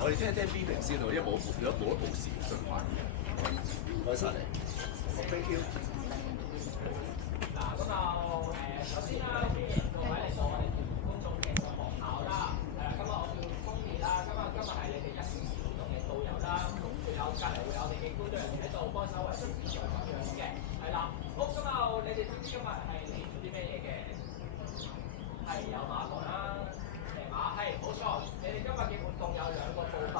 我哋聽一聽 B 評先喎，因為如果冇得報時，盡快。唔該晒你。Thank you。嗱，咁就首先啦，歡迎各位嚟到我哋公眾嘅學校啦。係啦，今日我叫封面啦。今日係你哋1小時活動嘅導遊啦。咁仲有隔離會有我哋嘅工作人員喺度幫手維持秩序咁樣嘅。係啦，好，今日你哋知唔知今日係嚟做啲咩嘢嘅？係有馬房啦，騎馬係冇錯。你哋今日嘅活動有2個部分，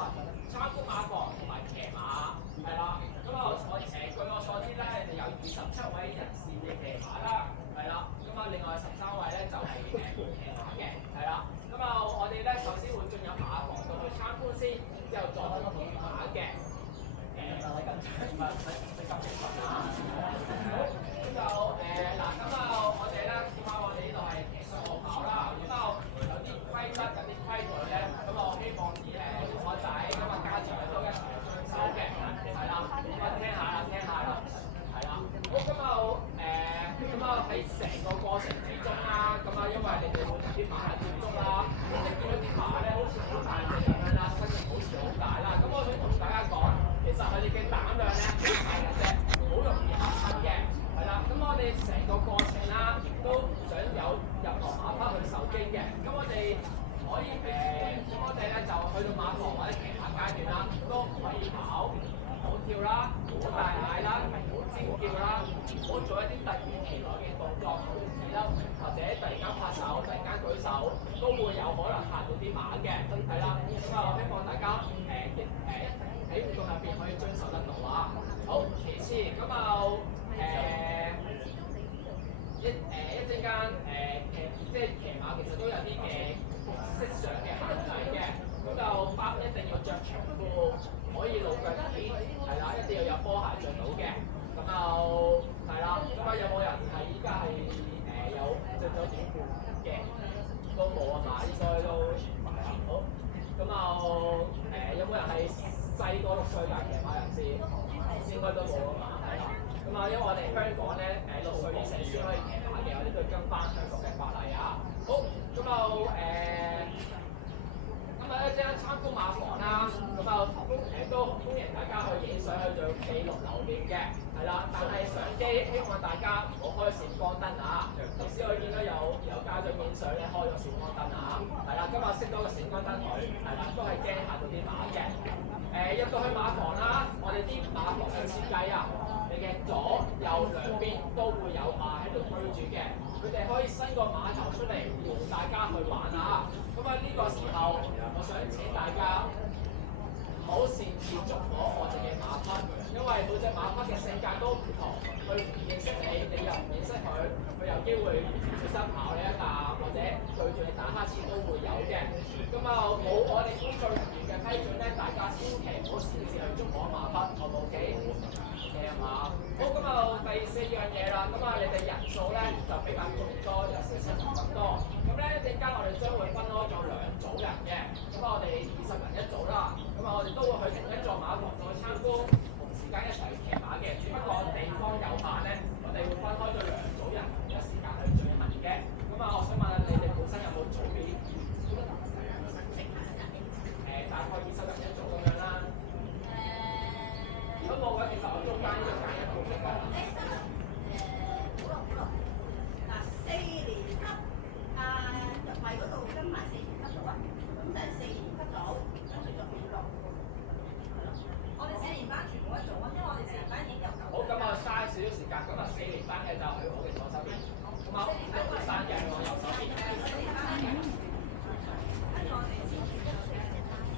參觀馬房同埋騎馬。係啦，咁據我所知咧，你哋有27位人士嘅騎馬啦，係啦，咁另外13位咧就係騎馬嘅，係啦，咁我哋咧首先會進入馬房度去參觀先，之後再去騎馬嘅。唔使咁興奮啊！好，咁就嗱，我哋咧點解我哋呢度係騎術學校啦？咁有啲規則，有啲規矩咧，咁我希望啲同學仔家長咧都一齊遵守嘅，係啦，聽下啦，係啦。好，喺成個過程之中啦，因為你哋會同啲馬接觸啦，咁你見到啲馬咧好似好大隻咁樣啦，身形好似好大啦，咁我想同大家講，其實佢哋嘅膽量咧好細嘅啫，好容易嚇親嘅，係啦。咁我哋成個過程啦，都唔想有任何馬匹去受驚嘅，咁我哋可以咁我哋咧就去到馬房或者騎馬階段啦，都唔可以跑。唔好跳啦，唔好大嗌啦，唔好尖叫啦，唔好做一啲突如其來嘅動作，好似啦，或者突然間拍手、突然間舉手，都會有可能嚇到啲馬嘅，係啦。咁我希望大家喺活動入邊可以遵守得到啊。好，其次咁一陣間即係騎馬其實都有啲嘅色上嘅限制嘅，咁就一定要着長褲，唔可以露腳趾，係啦，一定要有波鞋着到嘅，咁係啦，有冇人係依家係有着咗短褲嘅？都冇啊嘛，應該都好。咁有冇人係細過6歲㗎？騎馬人士應該都冇啊嘛，係啦。咁因為我哋香港咧6歲以上先可以騎馬嘅，我哋都要跟翻香港嘅法例啊。好，咁一陣間參觀馬房啦，都歡迎大家去影相去做記錄留念嘅，係啦。但係相機希望大家唔好開閃光燈啊。頭先我見到有家長影相咧開咗閃光燈啊，係啦。今日熄咗個閃光燈佢，係啦，都係驚嚇到啲馬嘅。入到去馬房啦，我哋啲馬房嘅設計啊，你嘅左右兩邊都會有馬喺度居住嘅，佢哋可以伸個馬頭出嚟陪大家去玩啊。咁呢個時候，我想請大家唔好擅自捉摸我哋嘅馬匹，因為每隻馬匹嘅性格都唔同，佢唔認識你，你又唔認識佢，佢有機會小心跑你一啖，或者對住你打乞嗤都會有嘅。咁冇我哋工作人員嘅批准咧，大家千祈唔好擅自去捉摸馬匹，好唔好？OK 係嘛？好，咁第4樣嘢啦，你哋人數咧就比較多，有47人咁多。咁咧一陣間我哋將會分開咗2組人嘅，咁我哋20人一組啦。咁我哋都會去同一座馬房度去參觀，同時間一齊騎馬嘅。只不過地方有限咧，我哋會分開咗2組人同一時間去進行嘅。咁我想問下你哋本身有冇組別？大概20人一組咁樣啦。如果冇嘅，其實我中間呢度揀一個嘅。嗱，4年級入圍嗰度跟埋4年級組啊，咁就係4年級組，跟住就6。我哋4年班全部一組啊，因為我哋4年班已經有9。好，咁嘥少少時間，咁4年班嘅就去我嘅左手邊，咁6年班嘅去我右手邊。4年班嘅，跟住我哋前面有4年班嘅。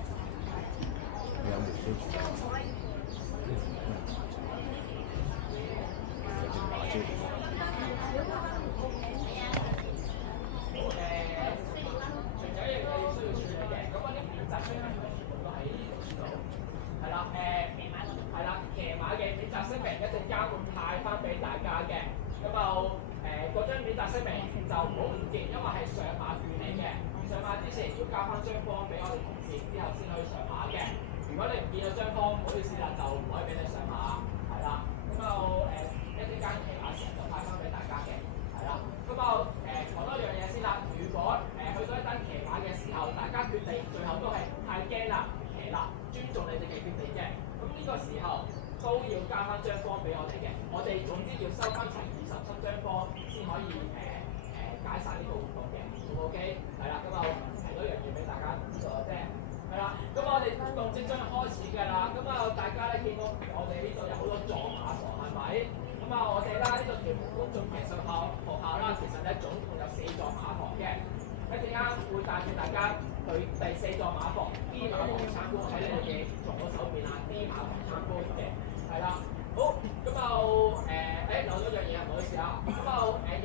騎馬嘅免責聲明一陣間會派翻俾大家嘅，嗰張免責聲明就唔好唔見，因為係上馬券嚟嘅。上馬之前要交翻張方俾我哋同事，之後先可以上馬嘅。如果你唔見咗張方，唔好意思啦，就唔可以俾你上馬，係啦。一陣間騎馬時就派翻俾大家嘅，係啦。講多樣嘢先啦。如果去到一單騎馬嘅時候，大呢個活動嘅，OK？係啦，咁啊提多樣嘢俾大家知道啫。係啦，咁我哋活動即將開始㗎啦。咁啊，大家咧見到我哋呢度有好多撞馬房係咪？咁啊，我哋啦呢度屯門觀眾藝術學校啦，其實咧總共有4座馬房嘅。一陣間會帶住大家去第4座馬房 B 馬房參觀，喺你哋嘅左手邊啊 D 馬房參觀嘅，係啦。好，咁就漏咗樣嘢唔好意思啊。咁就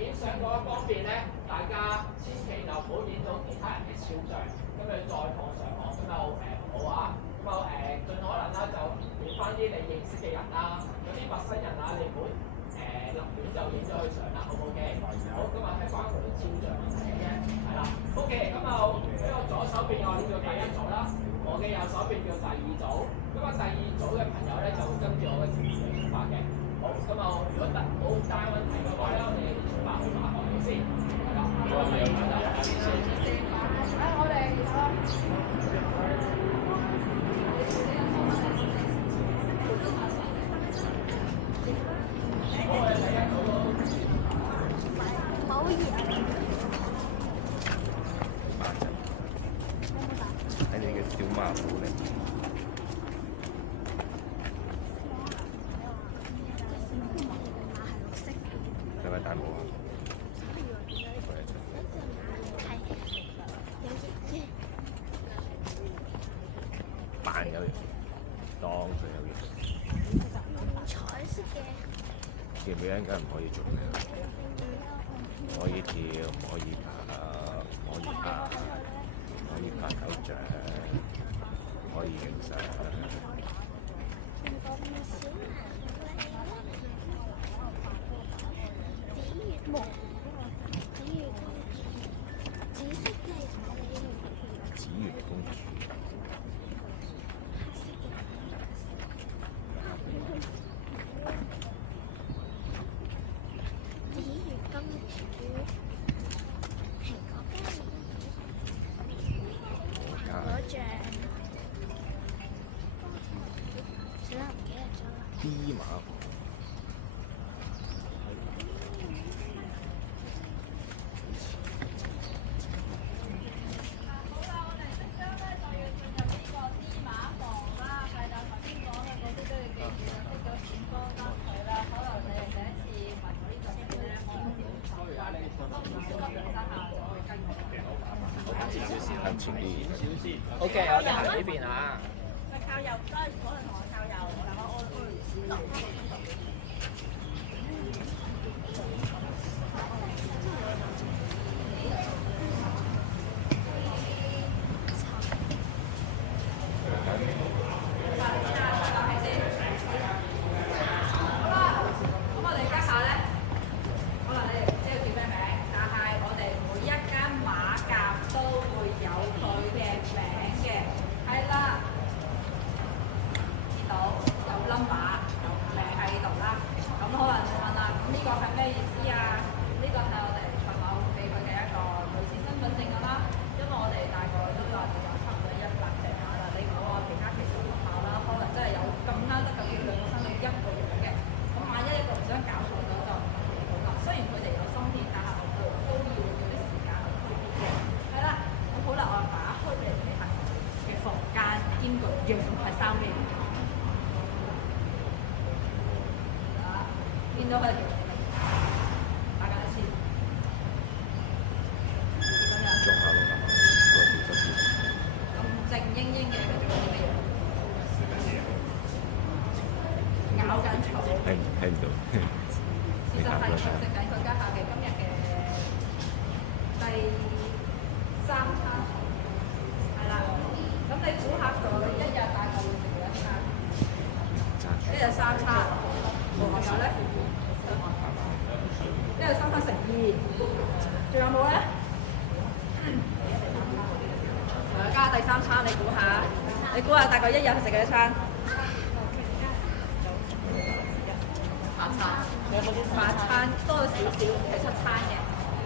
影相嗰一方面咧，大家千祈就唔好影到其他人嘅肖像，咁你再放上網，咁就唔好啊。咁就盡可能啦，就影翻啲你認識嘅人啦，有啲陌生人啊，你唔好立亂就影咗佢相啦，好唔好嘅？好，今日係關乎肖像問題嘅啫，係啦。OK， 咁就喺我左手邊我呢叫第1組啦，我嘅右手邊叫第2組。咁啊，第2組嘅朋友咧就會跟住我嘅條線出發嘅。好，咁啊，如果冇大問題嘅話咧，我哋出發去馬房度先，係啦。我睇你嘅小馬好靚，使唔使戴帽啊？扮有型，當佢有型。彩色嘅。跳舞應該唔可以做咩？唔可以跳，唔可以爬，唔可以行，唔可以拍手掌，唔可以影相。紫月公主。D 馬房。好啦，我哋即將咧就要進入呢個 D 馬房啦，係啦，頭先講嘅嗰啲都要記住啦，熄咗閃光燈佢啦，可能你哋第一次聞到呢陣味咧，可能會受㗎，都唔少得本身下我會跟我。向前啲。OK， 我哋行呢邊啊。靠右，都係可能同我靠右，但我見到佢哋大家一次，做下咯，咁靜英英嘅佢做啲咩嘢？咬緊草。睇唔到。事實係食緊佢家下嘅今日嘅第3餐，係啦。咁你估下佢一日大概會食幾多餐？一日3餐，然後咧，一日3餐乘2，仲有冇咧？加第3餐，你估下？你估下大概一日食幾多餐？8餐。8餐多少少係7餐嘅，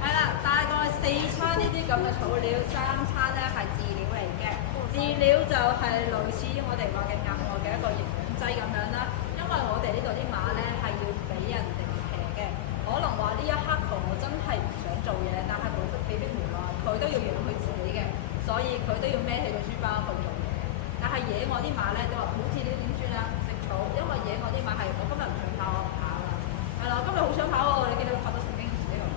係啦，大概4餐呢啲咁嘅草料，3餐咧係飼料嚟嘅。飼料就係類似於我哋話嘅額外嘅一個營養劑咁樣啦。因為我哋呢度啲馬咧係要俾人哋騎嘅，可能話呢一刻我真係唔想做嘢，但係冇外啲馬咧，你話好似呢啲點算啊？食草，因為野外啲馬係我今日唔想跑，我唔跑啦。係啦，今日好想跑喎，你見到佢跑到成經呢個馬。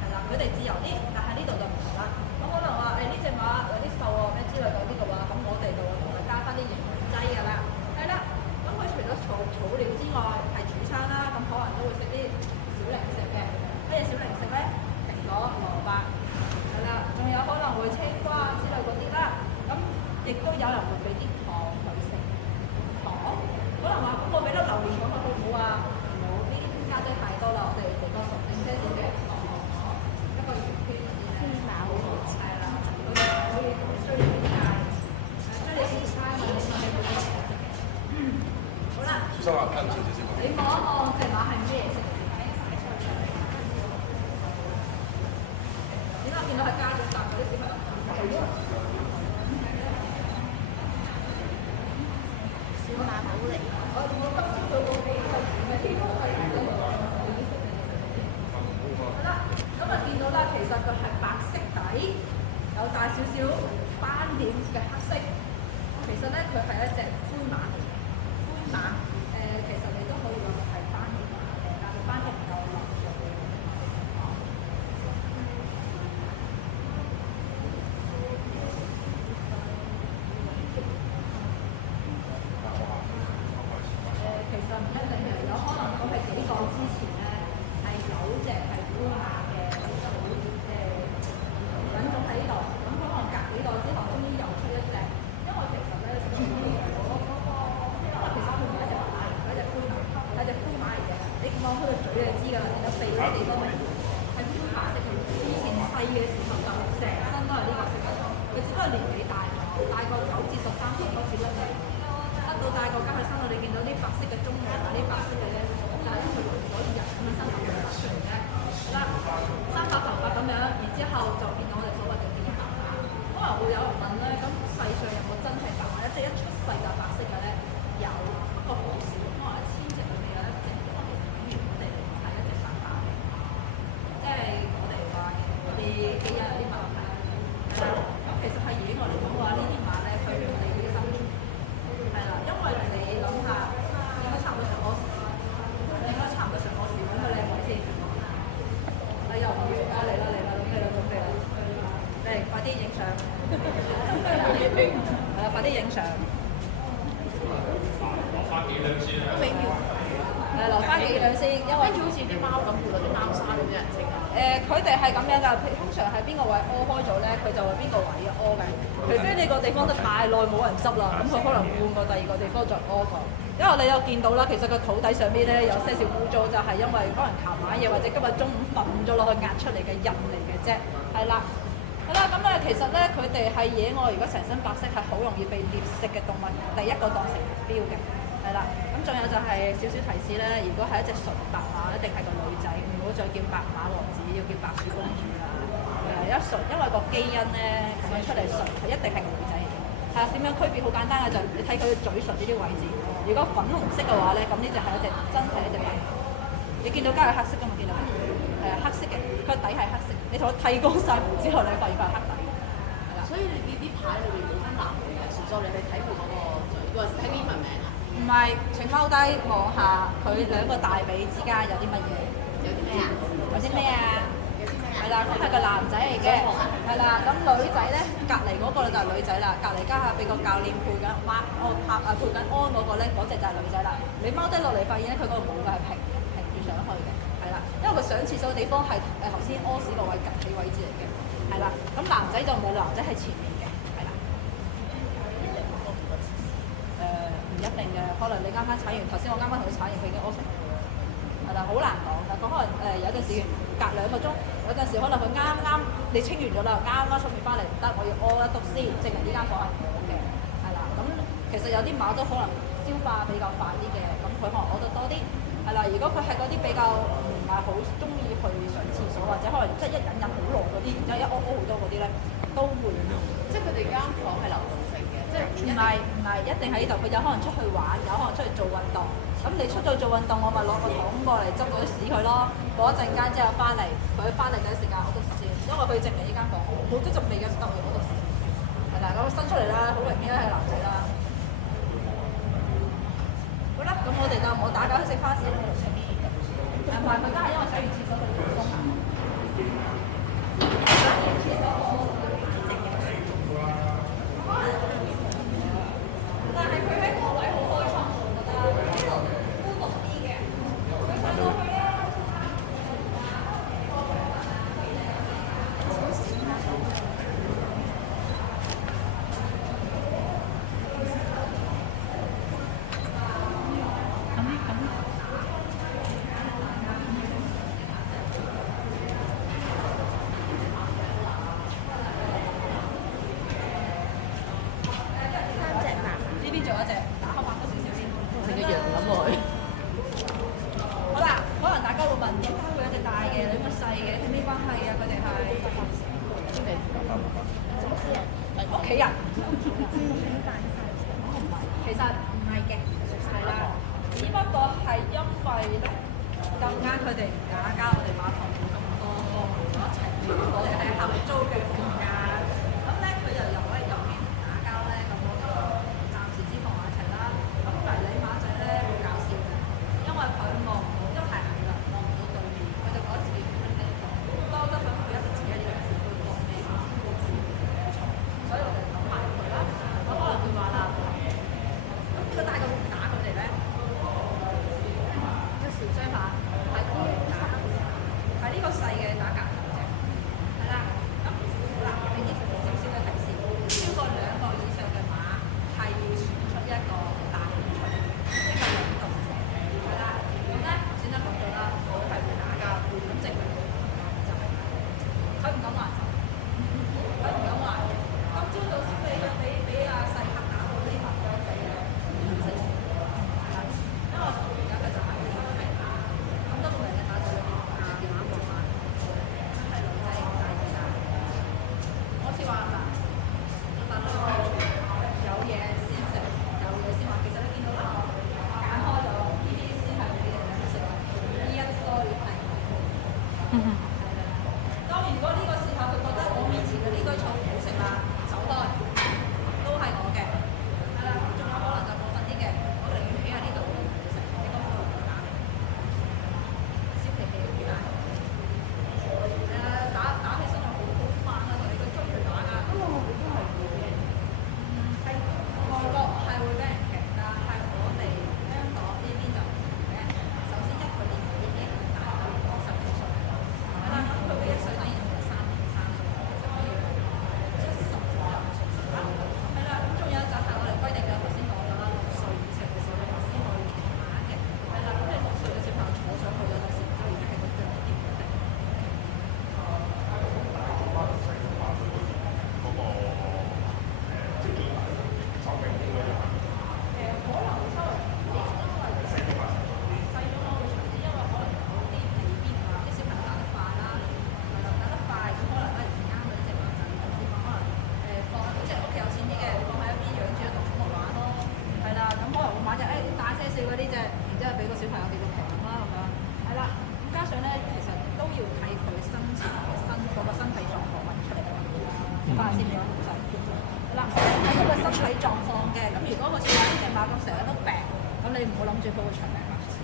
係啦，佢哋自由啲，但係呢度就唔同啦。咁可能話呢隻馬有啲瘦啊咩之類嗰啲嘅話，咁我哋就會同佢加翻啲營養劑㗎啦。係啦，咁佢除咗草料之外係主餐啦，咁可能都會食啲小零食嘅。咩小零食咧？蘋果、蘿蔔，係啦，仲有可能會青瓜之類嗰啲啦。咁亦都有人會俾啲糖佢食，糖可能話咁我俾粒榴蓮糖佢好唔好啊？唔好，呢啲加劑太多啦，我哋俾個熟啲些少嘅糖，一個圓圈先啦。係啦，可以需要啲菜，需要啲菜我哋先俾佢食。好啦。先生啊，睇唔清楚先。你望一望隻馬係咩色？點解我見到係家長帶嗰啲小朋友？小馬寶嚟。好啦，咁啊見到啦，其實佢係白色底，有大少少斑點嘅黑色。其實咧，佢係一隻灰馬嚟嘅。灰馬其實你都可以話係斑點馬嘅，但係斑點唔夠濃嘅。其實唔一定嘅，有可能佢係幾個之前咧係有隻係灰馬嘅品種喺呢度，咁可能隔幾代之後終於又出一隻，因為其實咧因為其實佢唔係一隻馬，係一隻灰馬，係隻灰馬嚟嘅。你望佢個嘴你就知㗎啦，有鼻嗰啲地方係灰白色嘅。以前細嘅時候就成身都係呢個色嘅，佢只不過年紀大過9至13歲開始甩嘅。到大個加佢身度，你見到啲白色嘅中間啊，啲白色嘅咧，就係因為可以人咁樣生頭髮出嚟嘅。好啦，生白頭髮咁樣，然之後就變咗我哋所謂嘅變白馬。可能會有人問咧，咁世上有冇真係白馬？即係一出世就白色嘅咧？有，不過好少，可能1000隻裏面有一隻，可能我哋係一隻白馬嘅。即係我哋話嗰啲基因有啲問題。咁其實係野外嚟講嘅話，呢啲馬咧，佢唔理佢嘅生存。係啦，因為你諗下，應該差唔多成屙屎，應該差唔多成屙屎，咁佢靚唔靚先？你又唔要啊？嚟啦，準備啦，嚟快啲影相，係啦，快啲影相。都美妙。留翻幾兩先，因為跟住好似啲貓咁，換咗啲貓砂咁啲人稱啊。佢哋係咁樣㗎，通常係邊個位屙開咗咧，佢就會邊個位屙嘅。除非你個地方得太耐冇人執啦，咁佢可能換過第二個地方再屙過。因為你有見到啦，其實個肚底上邊咧有些少污糟，就係因為可能琴晚嘢或者今日中午瞓咗落去壓出嚟嘅印嚟嘅啫。係啦，咁咧其實咧佢哋係野外，如果成身白色係好容易被獵食嘅動物，第一個當成目標嘅。係啦，咁仲有就係少少提示咧，如果係一隻純白馬，一定係個女仔，唔好再叫白馬王子，要叫白雪公主啦。因為個基因咧咁樣出嚟純，佢一定係個女仔嚟嘅。係啊，點樣區別好簡單嘅就係你睇佢嘴唇呢啲位置，如果粉紅色嘅話咧，咁呢隻係一隻真係一隻白馬。你見到加係黑色㗎嘛？見到係啊，黑色嘅，佢底係黑色。你同佢剃光晒毛之後，你發現佢係黑底。係啦，所以你呢啲牌裏面冇分男女嘅，純粹你去睇佢嗰個嘴，或者睇呢份名啊？唔係，請踎低望下佢兩個大髀之間有啲乜嘢？有啲咩啊？有啲咩啊？有啲咩啊？係啦，咁係個男仔嚟嘅，係啦。咁女仔咧，隔離嗰個就係女仔啦。隔離家下俾個教練配緊配緊安嗰個咧，嗰隻就係女仔啦。你踎低落嚟發現咧，佢嗰個毛係平住上去嘅，係啦。因為佢上廁所嘅地方係頭先屙屎個位趌起位置嚟嘅，係啦。咁男仔就冇，男仔喺前面嘅，係啦。唔一定嘅，可能你啱啱踩完，頭先我啱啱同佢踩完，佢已經屙成咗啦。係啦，好難講㗎。咁可能有陣時隔2個鐘，有陣時可能佢啱啱你清完咗啦，啱啱出面翻嚟唔得，我要屙一篤先，證明呢間房係我嘅。係啦，咁其實有啲馬都可能消化比較快啲嘅，咁佢可能屙得多啲。係啦，如果佢係嗰啲比較唔係好中意去上廁所，或者可能即係一忍好耐嗰啲，然之後一屙好多嗰啲咧，都會。即係佢哋間房係流動性嘅，即係唔係一定喺呢度，佢有可能出去玩，有可能出去做運動。咁你出去做運動，我咪攞個桶過嚟執嗰啲屎佢咯。過一陣間之後翻嚟，佢翻嚟嘅時間我都試先，因為佢證明呢間房好多陣味嘅，唔得我都試先。係啦，咁伸出嚟啦，好明顯係男仔啦。好啦，咁我哋就唔好打攪去食花市。唔係，佢都係因為洗完廁所佢放鬆。但係佢喺個位好開心，我覺得呢度孤獨啲嘅。佢上到去咧。呢邊仲有一隻，打開畫多少少先。成個羊咁喎佢。好啦，可能大家會問點解會有隻大嘅，兩個細嘅，係咩關係啊？佢哋係屋企人。其實唔係嘅，係啦，只不過係因為咧咁啱佢哋唔打交，我哋馬房冇咁多幫忙一齊，我哋係合租嘅房間。咁咧佢就由咧入面打交咧，咁我就暫時只放埋一齊啦。咁迷你馬仔咧好搞笑嘅，因為佢望唔到，因為太矮啦，望唔到對面，佢就覺得自己唔係地方，多得佢一直自己呢個小區講咩先冇事，所以我哋就諗埋佢啦。咁可能會話啦，咁呢個大個會打佢哋咧？一小雙下係公打，係呢個細嘅打格頭隻，係啦。咁嗱，俾啲少少嘅提示，超過2個以上嘅馬係要選出一個大嘅出嚟，即係領導者，係啦。咁咧先得講咗啦，佢係會打交，咁證明就係佢唔敢還手，佢唔敢還嘅。今朝早先俾阿細黑打到呢頭僵死嘅，唔識係啦。因為而家佢就係係打，咁多個名嘅打就裏邊打電話冇買，真係女仔大隻打。我似話嗱，但係有嘢先食，有嘢先話。其實你見到啦，揀開咗呢啲先係你哋兩個食，呢一堆係。當然，如果呢個時候佢覺得我面前嘅呢堆草唔好食啦，走開，都係我嘅。係啦，仲有可能就過分啲嘅，我寧願企喺呢度唔食，你講我唔打你，小脾氣好大。打起身又好慢啊，同你個追佢打㗎。係外國係會俾人騎，但係我哋香港呢邊就唔俾人騎。首先一個年紀已經大到10幾歲，係啦，咁佢嘅1歲等於我哋3年3歲，其實可以70左右嘅歲數啦。係啦，咁仲有就係我哋規定嘅，頭先講咗啦，6歲以上嘅小朋友先可以騎馬嘅。係啦，咁你6歲嘅小朋友坐上去有陣時就已經係個腳一掂一定。嗱，睇佢個身體狀況嘅，咁如果好似話呢隻馬咁成日都病，咁你唔好諗住佢會長命百歲。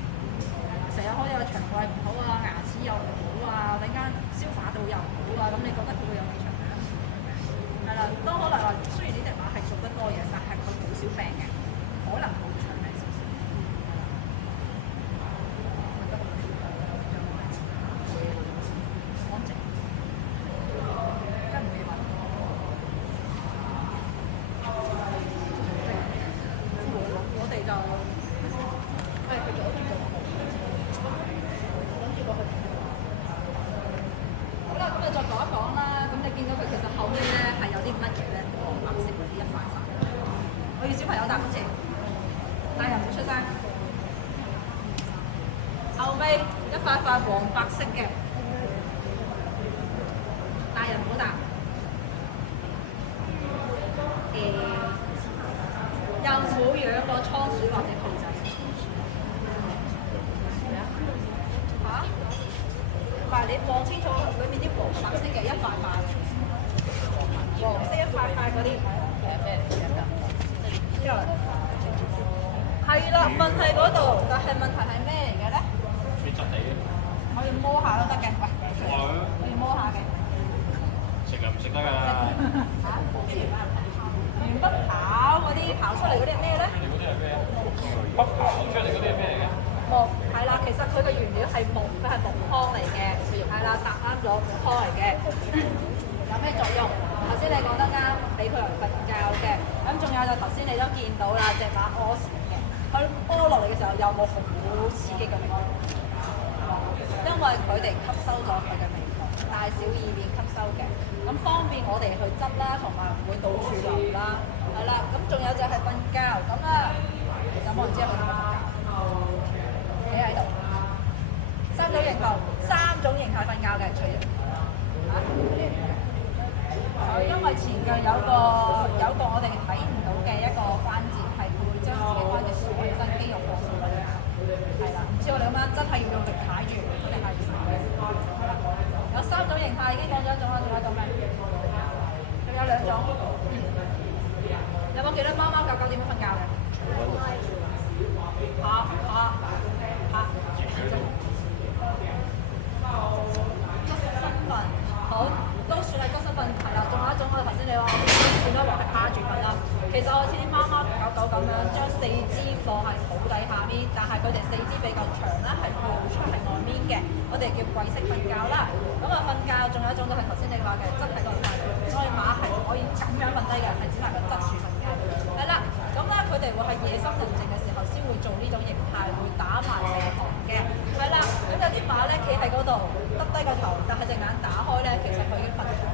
成日可以有腸胃唔好啊，牙齒又唔好啊，突然間消化道又唔好啊，咁你覺得佢會有幾長命？係啦，都可能話雖然呢隻馬係做得多嘢，但係佢冇少病嘅，可能冇長命少少。安靜，跟唔你問。我哋就係佢做一做，諗住過去。好啦，咁你再講一講啦。咁你見到佢其實後面咧係有啲乜嘢咧？黃白色嗰啲一塊塊。我要小朋友答好似，大人唔好出聲。後尾一塊塊黃白色嘅，大人唔好答。有冇養過倉鼠或者兔仔？嚇？嗱，你望清楚裏面啲黃白色嘅一塊塊，黃色一塊塊嗰啲係咩嚟嘅？係啦，問題嗰度原北跑嗰啲跑出嚟嗰啲係咩咧？北跑出嚟嗰啲係咩嚟嘅？木係啦，其實佢嘅原料係木，佢係木糠嚟嘅，係啦，答啱咗木糠嚟嘅。有咩作用？頭先你講得啱，俾佢嚟瞓覺嘅。咁仲有就頭先你都見到啦，隻馬屙屎嘅，佢屙落嚟嘅時候有冇好刺激嘅味道？因為佢哋吸收咗佢嘅味道，大小二便吸收嘅，咁方便我哋去執啦，同埋唔會到處流啦。係啦，咁仲有就係瞓覺，咁啦，有冇人知佢點樣瞓覺？企喺度，三種形態瞓覺嘅，除咗因為前腳有個我哋睇唔到嘅一個關節，係會將自己關節鎖身肌肉放鬆嘅，係啦。唔似我哋咁樣真係要用力踩住，定係有三種形態已經講咗一種啦，仲有一種咩？仲有兩種。有冇記得貓貓狗狗點樣瞓覺嘅？好，都算係側身瞓，係啦。仲有一種我哋頭先你話算啦，話係趴住瞓啦。其實我似啲貓貓狗狗咁樣，將四肢放喺肚底下面，但係佢哋四肢比較長啦，係露出係外面嘅，我哋叫跪式瞓覺啦。咁啊瞓覺，仲有一種就係頭先你話嘅側喺度瞓，所以馬係唔可以咁樣瞓低嘅，係只能夠側住瞓覺。係啦，咁咧佢哋會係夜深人靜嘅時候先會做呢種形態，會打埋鼻鼾嘅。係啦，咁有啲馬咧企喺嗰度，耷低個頭，但係隻眼打開咧，其實佢已經瞓咗覺，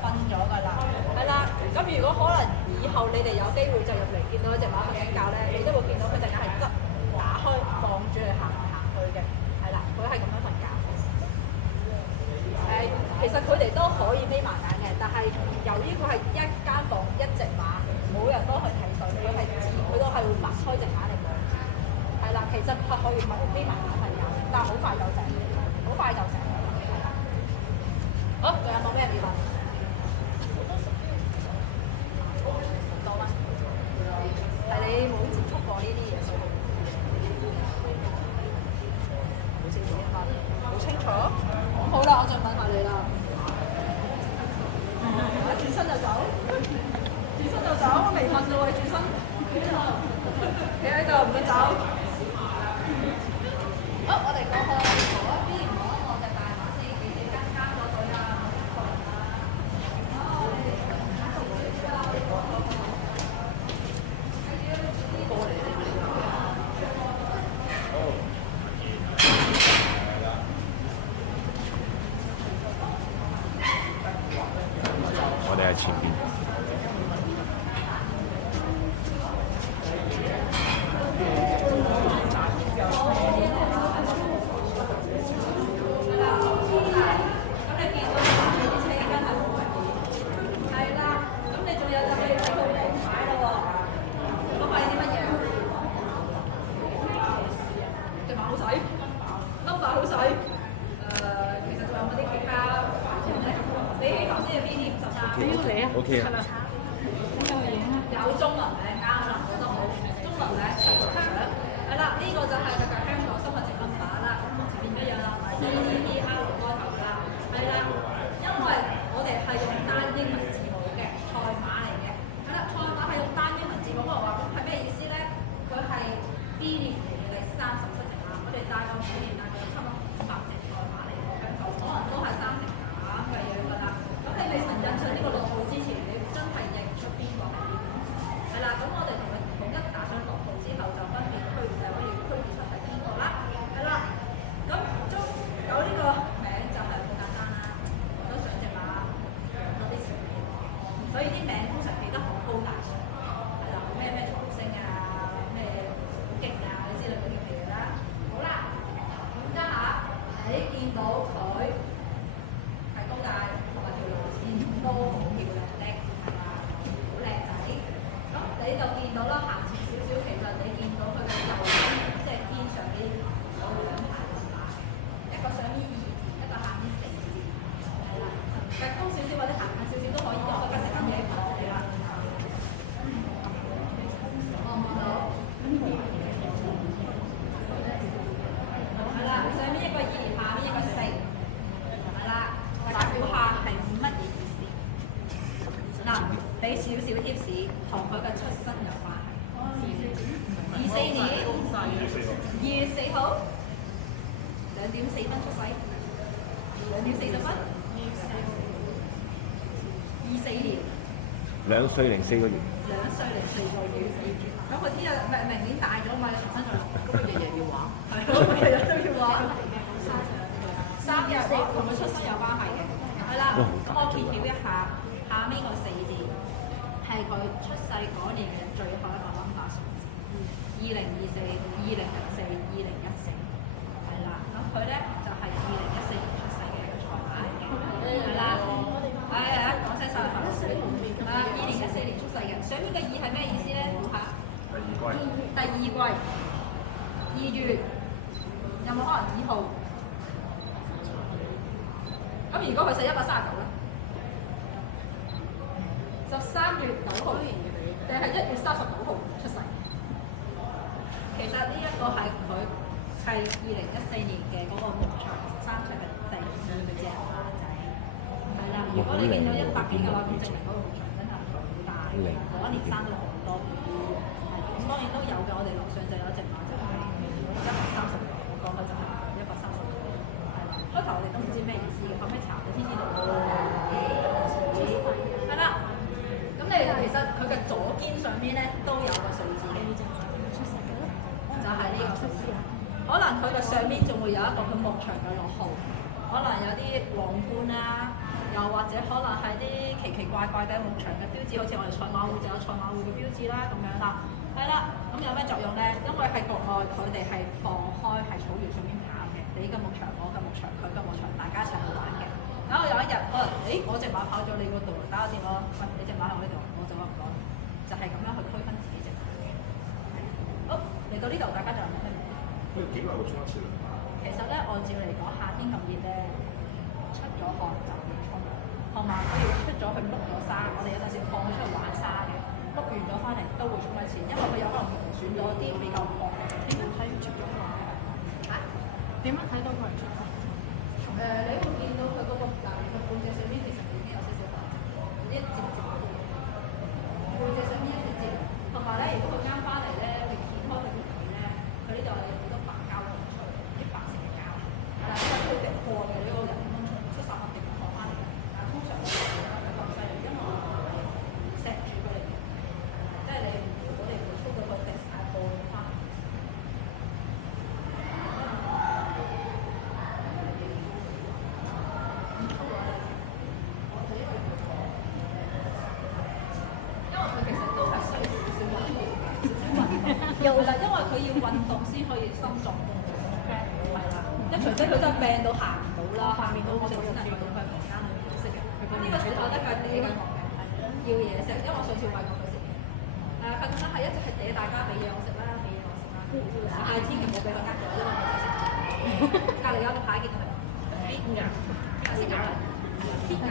瞓咗㗎啦。係啦，咁如果可能以後你哋有機會就入嚟見到一隻馬瞓緊覺咧，你都會見到佢隻眼係側打開，望住你行嚟行去嘅。係啦，佢係咁樣瞓覺。其實佢哋都可以眯埋眼嘅，但係由於佢係一間房一隻馬，冇人幫佢睇水，佢都係會擘開隻眼嚟望。係啦，其實佢可以眯埋眼瞓覺，但係好快就醒，好快就醒。好，仲有冇咩疑問？多啦，但係你冇接觸過呢啲嘢，所以好清楚啊！好清楚。咁好啦，我再問下你啦。轉身就走，轉身就走，我未問到你轉身。企喺度唔准走。好，我哋講下嗰邊講我隻大馬先，幾時跟監咗佢啊？我哋喺前邊。OK 啊。有中文名啱啦，講得好。中文名長係啦，呢個就係佢嘅香港身份證號碼啦，前面一樣啦，CER 開頭啦，係啦，因為我哋係用單英文字母嘅賽馬嚟嘅，係啦，賽馬係用單英文字母，我話咁係咩意思咧？佢係 B 年嚟嘅第37隻馬，我哋大概每年大概差唔多500隻賽馬嚟嘅香港，可能都係3成咁嘅樣㗎啦。咁你未曾印上呢個綠號之前，你真係認唔出邊個係邊個？係啦，咁我哋同佢統一打上綠號之後，就分別可以區別出係邊個啦。係啦，咁中有呢個名就係好簡單啦，我都想隻馬養多啲錢，所以啲名通常起得好高大上，係啦，咩財星啊，咩好勁啊之類嗰啲嘢啦。好啦，咁一下你見到佢係高大，同埋條路線都好漂亮的，係嘛？好靚仔。咁你就見到啦，行前少少，其實你見到佢嘅右邊，即係天上邊有兩排雲馬，一個上面2字，一個下面4字，係啦。趌高少少或者行近少少都可以，我覺得食緊嘢唔錯嘅。俾少少 tips，同佢嘅出生有關係。24年2月4號2點4分出世，2點40分。24年2歲零4個月。2歲零4個月。咁佢知啊，明年大咗嘛，重新再錄，咁佢日日要玩，係咯，日日都要玩。3日同佢出生有關係嘅，係啦。咁我揭曉一下，下尾個4字係佢出世嗰年嘅最後一個 number 數字，2024、2004、2014，係啦。咁佢咧就係2014年出世嘅一個財馬嚟嘅，係啦。係啊，講聲生日快樂。2014年出世嘅，上面嘅2係咩意思咧？估下。第二季，2月，有冇可能2號？咁如果佢係139咧？13月9號，定係1月39號出世？其實呢一個係佢係2014年嘅嗰個木材生出嘅第2隻馬仔，係啦。如果你見到100幾嘅話，咁證明嗰個木材真係好大，嗰一年生到好多。咁當然都有嘅，我哋樓上就有一隻馬就係130，我講嘅就係130，係啦。開頭我哋都唔知咩意思嘅，後尾查咗先知道。係啦，咁你其實佢嘅左肩上邊咧都有個數字嘅，就係呢個數字。可能佢嘅上邊仲會有一個佢牧場嘅落號，可能有啲皇冠啊，又或者可能係啲奇奇怪怪嘅牧場嘅標誌，好似我哋賽馬會就有賽馬會嘅標誌啦，咁樣啦。係啦，咁有咩作用咧？因為喺國外佢哋係放開喺草原上面跑嘅，你嘅牧場、我嘅牧場、佢嘅牧場，大家一齊去玩嘅。然後有一日，我隻馬跑咗你嗰度，打個電話，喂，你隻馬喺我呢度，我就話唔講，就係咁樣去區分自己隻馬嘅。好，嚟到呢度，大家就有咩問題？佢幾耐會沖一次涼？其實咧，按照嚟講，夏天咁熱咧，出咗汗就要沖涼，同埋佢要出咗去碌咗沙，我哋有陣時放佢出去玩沙嘅。碌完咗翻嚟都會沖一次，因為佢有可能磨損咗啲比較薄嘅。點樣睇出咗汗？嚇？點樣睇到佢出汗？你會見到佢嗰個嗱，佢背脊上面其實已經有少少汗，一節節背脊上面一節節，同埋咧，如果佢啱翻嚟咧，你掀開佢條尾咧，佢呢度有好多白膠流出嚟，啲白色嘅膠。係啦，因為佢哋破嘅呢個人工出手肯定破翻嚟嘅，但係通常咧係咁犀利，因為錫住佢哋。即係你，如果你唔操到佢定晒破翻。因為佢其實都係需要少少運動，係啦，因為佢要運動先可以心臟動作，係啦。即除非佢真係病到行唔到啦，下面到我哋只能去到佢房間裏面休息嘅。呢個小朋友得佢嗲緊我嘅，要嘢食，因為我上次餵過佢食嘢。佢覺得係一直係嗲大家俾嘢我食啦，俾嘢我食啦。但係千祈唔好俾佢呃咗，因為佢就食。隔離有個牌見到佢，邊㗎？邊㗎？邊㗎？